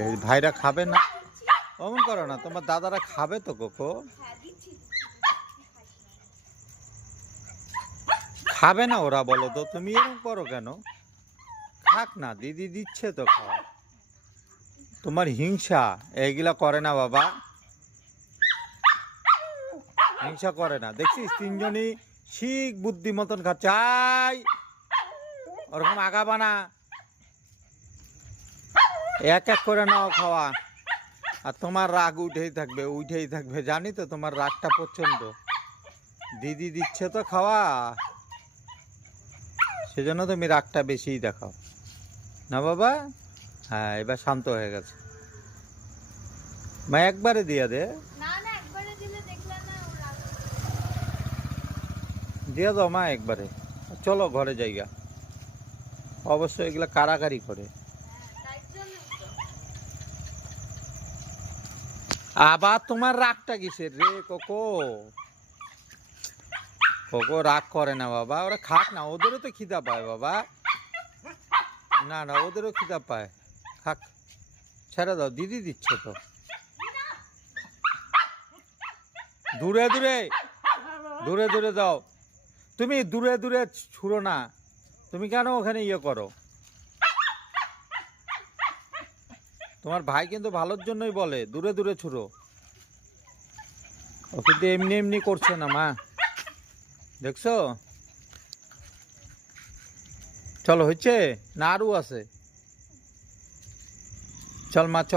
এই ভাইরা খাবে না, অমন করো না, তোমার দাদারা খাবে তো কোকো। খাবে না ওরা, বলো তো তুমি এরকম করো কেন? খাক না, দিদি দিচ্ছে তো খাওয়া। তোমার হিংসা এইগুলা করে না বাবা, হিংসা করে না। দেখছিস তিনজনই শিখ বুদ্ধি মতন খাচ্ছে। আই ওরকম আগাবা না, এক এক করে নাও খাওয়া। আর তোমার রাগ উঠেই থাকবে, উঠেই থাকবে, জানি তো তোমার রাগটা প্রচন্ড। দিদি দিচ্ছে তো খাওয়া, সেজন্য তুমি রাগটা বেশিই দেখাও না বাবা। হ্যাঁ এবার শান্ত হয়ে গেছে মা, একবারে দিয়ে দে, দিয়ে দাও মা একবারে। চলো ঘরে যাইগা, অবশ্য এগুলা কারাকারি করে। আবার তোমার রাগটা কিসের রে কোকো? কোকো রাগ করে না বাবা, ওরা খাক না, ওদেরও তো খিদা পায় বাবা। না না, ওদেরও খিদা পায়, খাক, ছেড়ে দাও, দিদি দিচ্ছে তো। দূরে দূরে, দূরে দূরে দাও, তুমি দূরে দূরে ছুড়ো না, তুমি কেন ওখানে ইয়ে করো? তোমার ভাই কিন্তু ভালোর জন্যই বলে দূরে দূরে ছুড়ো, ও কিন্তু এমনি এমনি করছে না মা, দেখছো? চলো হচ্ছে না, আরও আছে, চল মা চ।